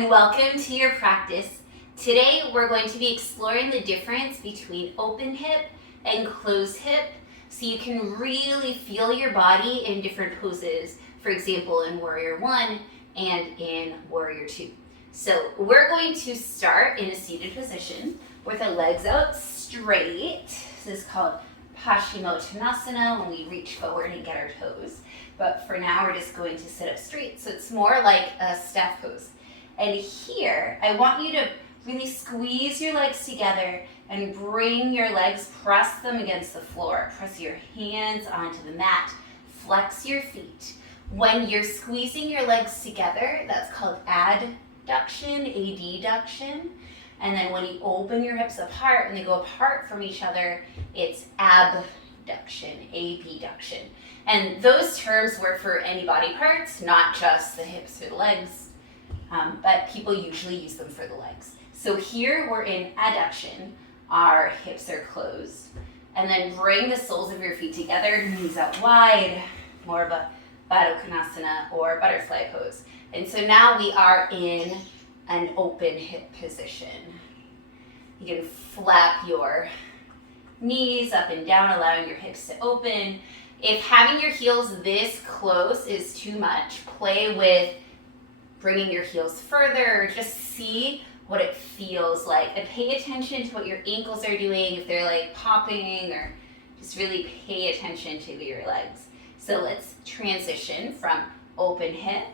and welcome to your practice. Today we're going to be exploring the difference between open hip and closed hip so you can really feel your body in different poses, for example in Warrior 1 and in Warrior 2. So we're going to start in a seated position with the legs out straight. This is called Hashimotonasana, when we reach forward and get our toes. But for now we're just going to sit up straight, so it's more like a staff pose. And here, I want you to really squeeze your legs together and bring your legs, press them against the floor. Press your hands onto the mat, flex your feet. When you're squeezing your legs together, that's called adduction, adduction. And then when you open your hips apart, when they go apart from each other, it's abduction, abduction. And those terms work for any body parts, not just the hips or the legs. But people usually use them for the legs. So here we're in adduction, our hips are closed. And then bring the soles of your feet together, knees out wide, more of a Baddha Konasana or butterfly pose. And so now we are in an open hip position. You can flap your knees up and down, allowing your hips to open. If having your heels this close is too much, play with bringing your heels further, just see what it feels like. And pay attention to what your ankles are doing, if they're like popping, or just really pay attention to your legs. So let's transition from open hip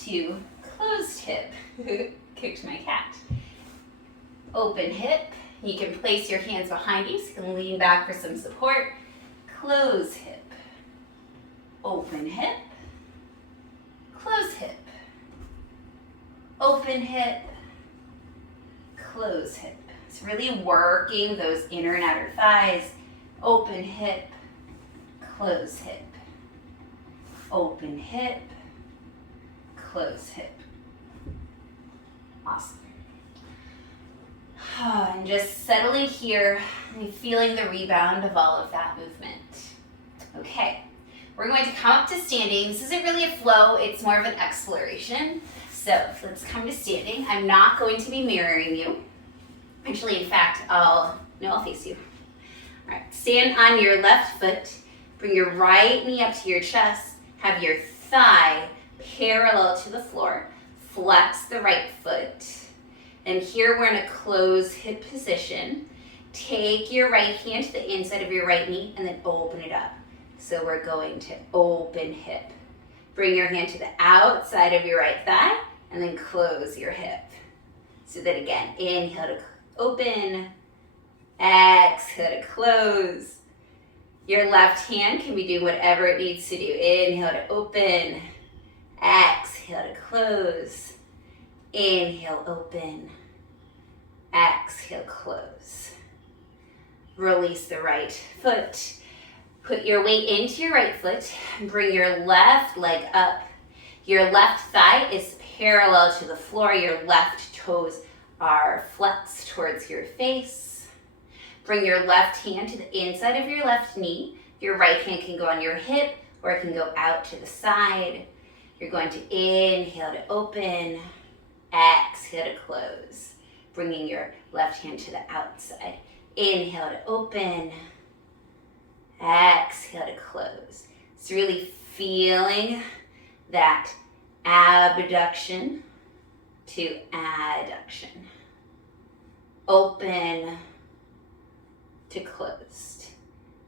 to closed hip. Kicked my cat. Open hip, you can place your hands behind you so you can lean back for some support. Close hip, open hip, close hip. Open hip, close hip. It's really working those inner and outer thighs. Open hip, close hip. Open hip, close hip. Awesome. And just settling here and feeling the rebound of all of that movement. Okay, we're going to come up to standing. This isn't really a flow, it's more of an exploration. So let's come to standing. I'm not going to be mirroring you. Actually, in fact, I'll face you. All right, stand on your left foot. Bring your right knee up to your chest. Have your thigh parallel to the floor. Flex the right foot. And here we're in a closed hip position. Take your right hand to the inside of your right knee and then open it up. So we're going to open hip. Bring your hand to the outside of your right thigh and then close your hip. So that again, inhale to open, exhale to close. Your left hand can be doing whatever it needs to do. Inhale to open, exhale to close. Inhale, open, exhale, close. Release the right foot. Put your weight into your right foot and bring your left leg up. Your left thigh is parallel to the floor. Your left toes are flexed towards your face. Bring your left hand to the inside of your left knee. Your right hand can go on your hip or it can go out to the side. You're going to inhale to open, exhale to close. Bringing your left hand to the outside. Inhale to open, exhale to close. It's really feeling that abduction to adduction. Open to closed.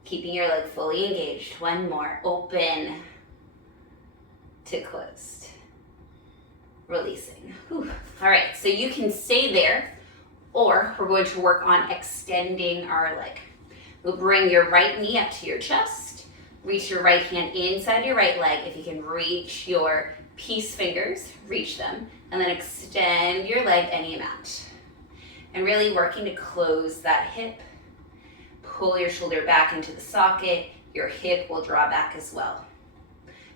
Keeping your leg fully engaged. One more. Open to closed. Releasing. Whew. All right, so you can stay there, or we're going to work on extending our leg. We'll bring your right knee up to your chest. Reach your right hand inside your right leg. If you can reach your peace fingers, reach them, and then extend your leg any amount. And really working to close that hip. Pull your shoulder back into the socket. Your hip will draw back as well.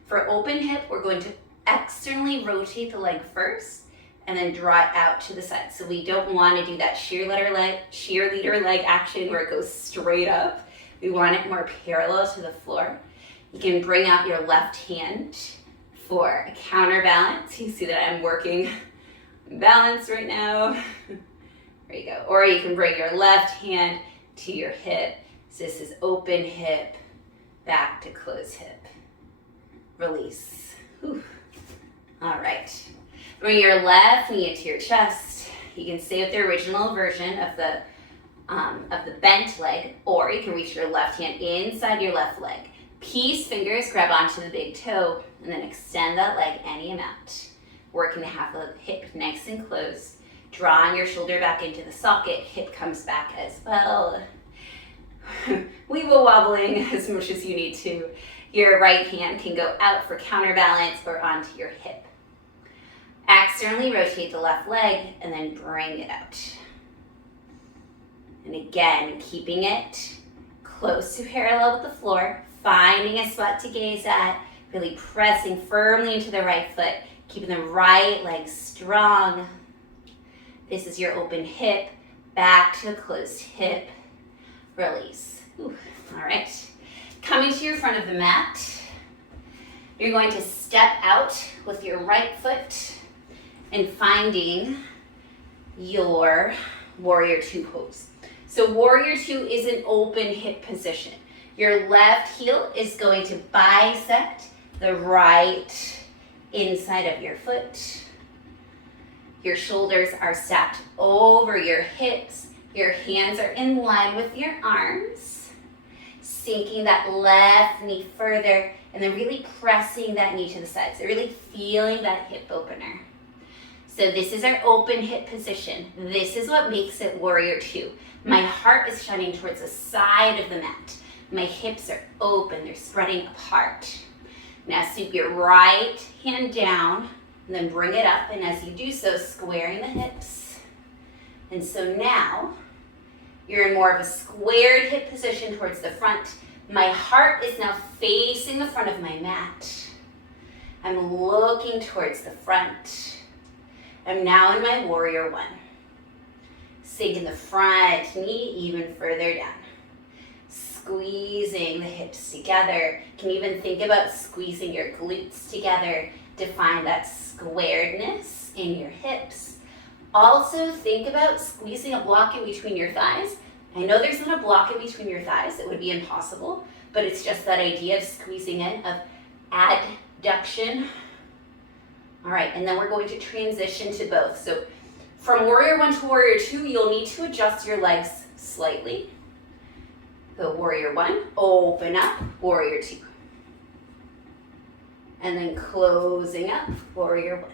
For open hip, we're going to externally rotate the leg first and then draw it out to the side. So we don't want to do that cheerleader leg action where it goes straight up. We want it more parallel to the floor. You can bring out your left hand for a counterbalance. You see that I'm working Balance right now. There you go. Or you can bring your left hand to your hip. So this is open hip, back to close hip. Release. Whew. All right. Bring your left knee into your chest. You can stay with the original version of the bent leg, or you can reach your left hand inside your left leg. Peace fingers grab onto the big toe, and then extend that leg any amount. Working to have the hip nice and closed. Drawing your shoulder back into the socket, hip comes back as well. Weeble wobbling as much as you need to. Your right hand can go out for counterbalance or onto your hip. Externally rotate the left leg and then bring it out. And again, keeping it close to parallel with the floor, finding a spot to gaze at, really pressing firmly into the right foot, keeping the right leg strong. This is your open hip, back to a closed hip, release. Ooh, all right. Coming to your front of the mat, you're going to step out with your right foot and finding your warrior two pose. So warrior two is an open hip position. Your left heel is going to bisect the right inside of your foot. Your shoulders are stacked over your hips. Your hands are in line with your arms. Sinking that left knee further and then really pressing that knee to the side. So really feeling that hip opener. So this is our open hip position. This is what makes it warrior two. My heart is shining towards the side of the mat. My hips are open, they're spreading apart. Now sweep your right hand down and then bring it up. And as you do so, squaring the hips. And so now you're in more of a squared hip position towards the front. My heart is now facing the front of my mat. I'm looking towards the front. I'm now in my warrior one. Sinking the front knee even further down. Squeezing the hips together. You can even think about squeezing your glutes together to find that squaredness in your hips. Also think about squeezing a block in between your thighs. I know there's not a block in between your thighs, it would be impossible, but it's just that idea of squeezing in, of adduction. All right, and then we're going to transition to both. So from warrior one to warrior two, you'll need to adjust your legs slightly. So warrior one, open up, warrior two. And then closing up, warrior one.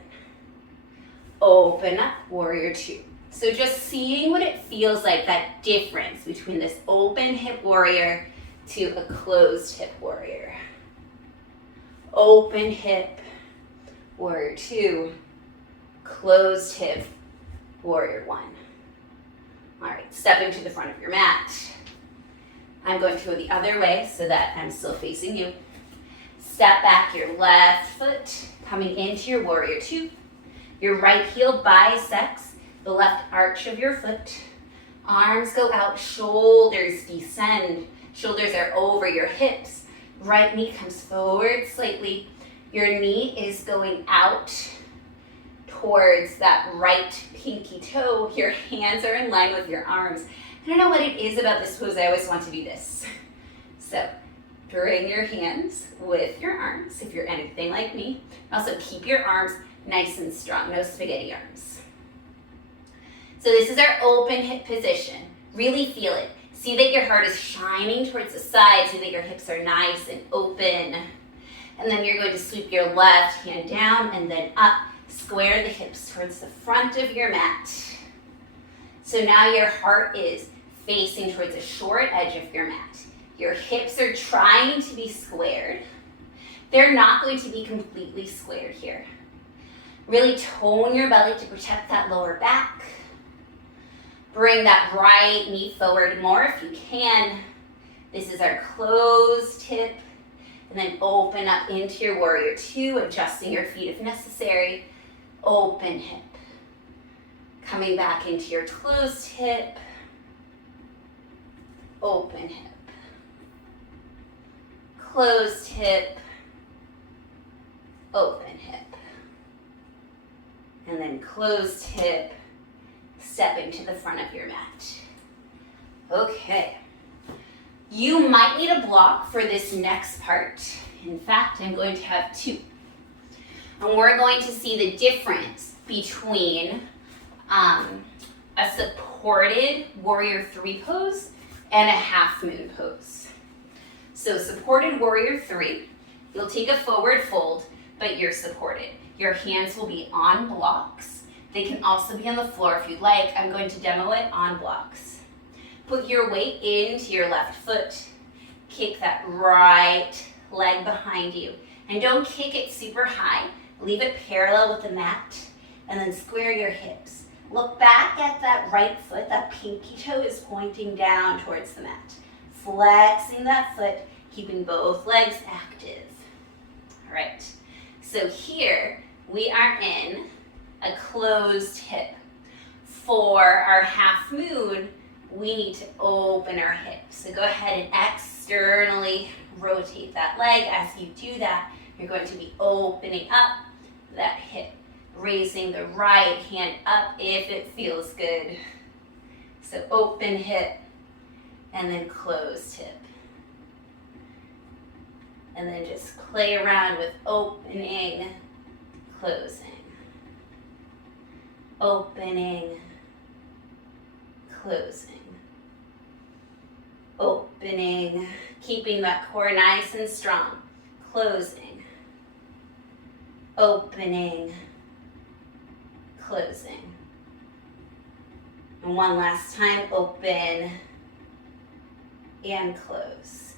Open up, warrior two. So just seeing what it feels like, that difference between this open hip warrior to a closed hip warrior. Open hip, warrior two, closed hip, warrior one. All right, stepping to the front of your mat. I'm going to go the other way so that I'm still facing you. Step back your left foot, coming into your warrior two. Your right heel bisects the left arch of your foot. Arms go out, shoulders descend. Shoulders are over your hips. Right knee comes forward slightly. Your knee is going out towards that right pinky toe. Your hands are in line with your arms. I don't know what it is about this pose, I always want to do this. So bring your hands with your arms, if you're anything like me. Also keep your arms nice and strong, no spaghetti arms. So this is our open hip position. Really feel it. See that your heart is shining towards the side, see that your hips are nice and open. And then you're going to sweep your left hand down and then up. Square the hips towards the front of your mat. So now your heart is facing towards the short edge of your mat. Your hips are trying to be squared. They're not going to be completely squared here. Really tone your belly to protect that lower back. Bring that right knee forward more if you can. This is our closed hip. And then open up into your warrior two, adjusting your feet if necessary. Open hip. Coming back into your closed hip. Open hip. Closed hip. Open hip. and then closed hip, stepping to the front of your mat. Okay. You might need a block for this next part. In fact, I'm going to have two. And we're going to see the difference between a supported warrior three pose and a half moon pose. So supported warrior three, you'll take a forward fold, but you're supported. Your hands will be on blocks. They can also be on the floor if you'd like. I'm going to demo it on blocks. Put your weight into your left foot. Kick that right leg behind you. And don't kick it super high. Leave it parallel with the mat. And then square your hips. Look back at that right foot. That pinky toe is pointing down towards the mat. Flexing that foot, keeping both legs active. All right. So here we are in a closed hip. For our half moon, we need to open our hips. So go ahead and externally rotate that leg. As you do that, you're going to be opening up that hip, raising the right hand up if it feels good. So open hip and then closed hip. And then just play around with opening, closing, opening, closing, opening, keeping that core nice and strong, closing, opening, closing. And one last time, open and close.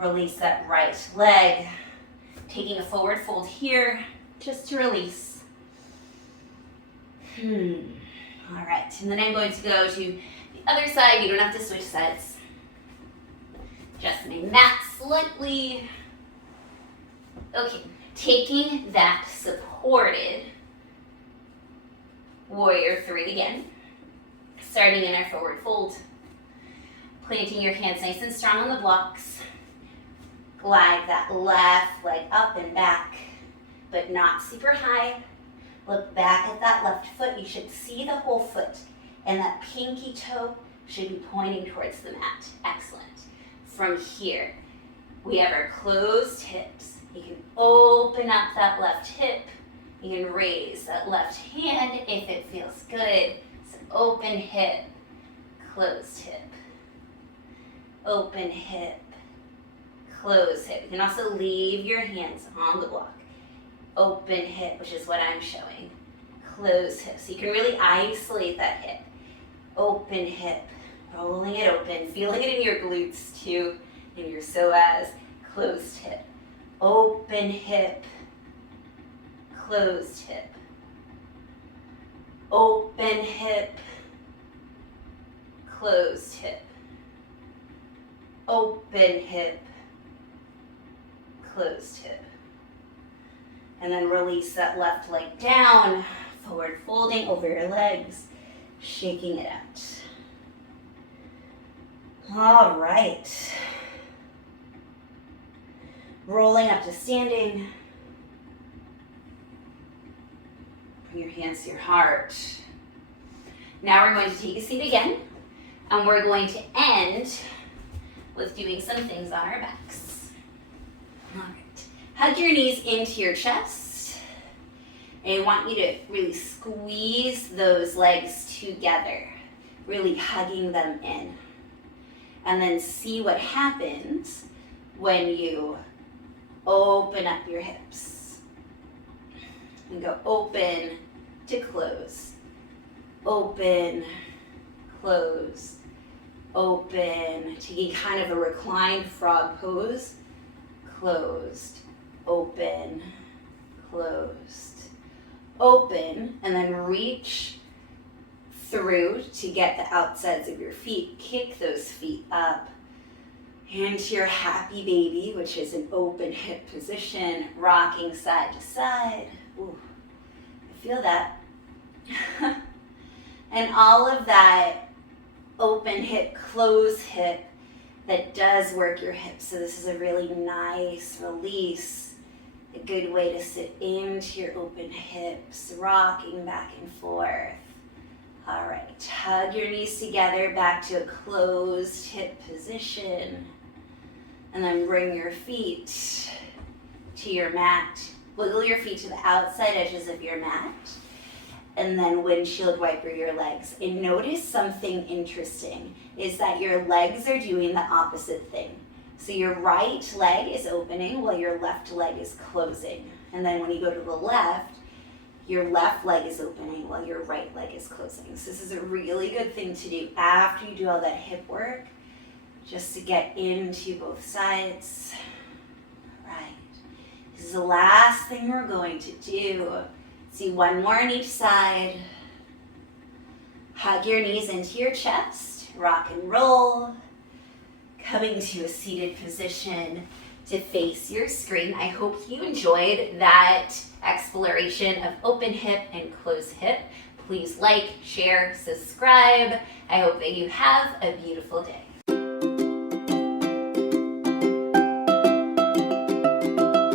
Release that right leg, taking a forward fold here, just to release. All right, and then I'm going to go to the other side. You don't have to switch sides. Adjust my mat slightly. Okay, taking that supported warrior three again, starting in our forward fold. Planting your hands nice and strong on the blocks. Glide that left leg up and back, but not super high. Look back at that left foot. You should see the whole foot, and that pinky toe should be pointing towards the mat. Excellent. From here, we have our closed hips. You can open up that left hip. You can raise that left hand if it feels good. So open hip, closed hip. Open hip, close hip. You can also leave your hands on the block. Open hip, which is what I'm showing. Close hip. So you can really isolate that hip. Open hip, rolling it open, feeling it in your glutes too, in your psoas. Closed hip. Open hip, closed hip. Open hip, closed hip. Open hip, closed hip. And then release that left leg down, forward folding over your legs, shaking it out. All right. Rolling up to standing. Bring your hands to your heart. Now we're going to take a seat again, and we're going to end with doing some things on our backs. All right. Hug your knees into your chest. And I want you to really squeeze those legs together, really hugging them in. And then see what happens when you open up your hips. And go open to close. Open, close, open. Taking kind of a reclined frog pose. Closed, open, closed, open, and then reach through to get the outsides of your feet. Kick those feet up into your happy baby, which is an open hip position, rocking side to side. Ooh, I feel that. And all of that open hip, close hip, that does work your hips. So this is a really nice release A good way to sit into your open hips, rocking back and forth. All right, hug your knees together back to a closed hip position. And then bring your feet to your mat. Wiggle your feet to the outside edges of your mat. And then windshield wiper your legs. And notice something interesting is that your legs are doing the opposite thing. So your right leg is opening while your left leg is closing. And then when you go to the left, your left leg is opening while your right leg is closing. So this is a really good thing to do after you do all that hip work, just to get into both sides. All right. This is the last thing we're going to do. See, one more on each side. Hug your knees into your chest, rock and roll. Coming to a seated position to face your screen. I hope you enjoyed that exploration of open hip and closed hip. Please like, share, subscribe. I hope that you have a beautiful day.